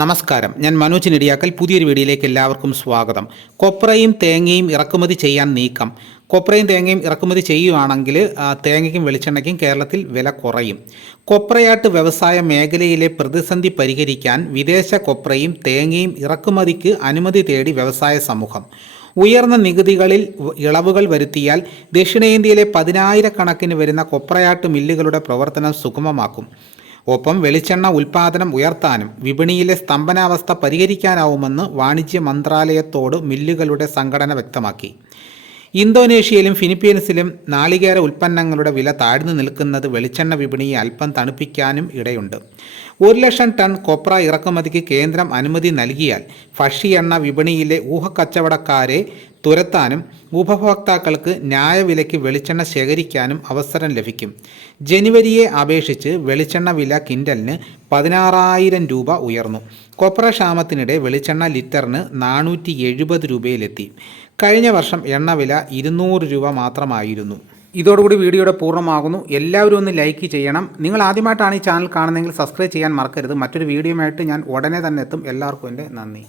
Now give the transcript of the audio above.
നമസ്കാരം, ഞാൻ മനോജ് നെടിയാക്കൽ. പുതിയൊരു വീഡിയോയിലേക്ക് എല്ലാവർക്കും സ്വാഗതം. കൊപ്രയും തേങ്ങയും ഇറക്കുമതി ചെയ്യാൻ നീക്കം. കൊപ്രയും തേങ്ങയും ഇറക്കുമതി ചെയ്യുകയാണെങ്കിൽ തേങ്ങയ്ക്കും വെളിച്ചെണ്ണയ്ക്കും കേരളത്തിൽ വില കുറയും. കൊപ്രയാട്ട് വ്യവസായ മേഖലയിലെ പ്രതിസന്ധി പരിഹരിക്കാൻ വിദേശ കൊപ്രയും തേങ്ങയും ഇറക്കുമതിക്ക് അനുമതി തേടി വ്യവസായ സമൂഹം. ഉയർന്ന നികുതികളിൽ ഇളവുകൾ വരുത്തിയാൽ ദക്ഷിണേന്ത്യയിലെ 10,000-കണക്കിന് വരുന്ന കൊപ്രയാട്ട് മില്ലുകളുടെ പ്രവർത്തനം സുഗമമാക്കും. ഒപ്പം വെളിച്ചെണ്ണ ഉൽപ്പാദനം ഉയർത്താനും വിപണിയിലെ സ്തംഭനാവസ്ഥ പരിഹരിക്കാനാവുമെന്ന് വാണിജ്യ മന്ത്രാലയത്തോട് മില്ലുകളുടെ സംഘടന വ്യക്തമാക്കി. ഇന്തോനേഷ്യയിലും ഫിലിപ്പീൻസിലും നാളികേര ഉൽപ്പന്നങ്ങളുടെ വില താഴ്ന്നു നിൽക്കുന്നത് വെളിച്ചെണ്ണ വിപണിയെ അല്പം തണുപ്പിക്കാനും ഇടയുണ്ട്. 1,00,000 ടൺ കൊപ്ര ഇറക്കുമതിക്ക് കേന്ദ്രം അനുമതി നൽകിയാൽ ഭക്ഷ്യ എണ്ണ വിപണിയിലെ ഊഹക്കച്ചവടക്കാരെ തുരത്താനും ഉപഭോക്താക്കൾക്ക് ന്യായവിലയ്ക്ക് വെളിച്ചെണ്ണ ശേഖരിക്കാനും അവസരം ലഭിക്കും. ജനുവരിയെ അപേക്ഷിച്ച് വെളിച്ചെണ്ണ വില ക്വിൻ്റലിന് 16,000 രൂപ ഉയർന്നു. കൊപ്ര ക്ഷാമത്തിനിടെ വെളിച്ചെണ്ണ ലിറ്ററിന് 470 രൂപയിലെത്തി. കഴിഞ്ഞ വർഷം എണ്ണവില 200 രൂപ മാത്രമായിരുന്നു. ഇതോടുകൂടി വീഡിയോയുടെ പൂർണ്ണമാകുന്നു. എല്ലാവരും ഒന്ന് ലൈക്ക് ചെയ്യണം. നിങ്ങൾ ആദ്യമായിട്ടാണ് ഈ ചാനൽ കാണുന്നതെങ്കിൽ സബ്സ്ക്രൈബ് ചെയ്യാൻ മറക്കരുത്. മറ്റൊരു വീഡിയോയുമായിട്ട് ഞാൻ ഉടനെ തന്നെ എത്തും. എല്ലാവർക്കും എൻ്റെ നന്ദി.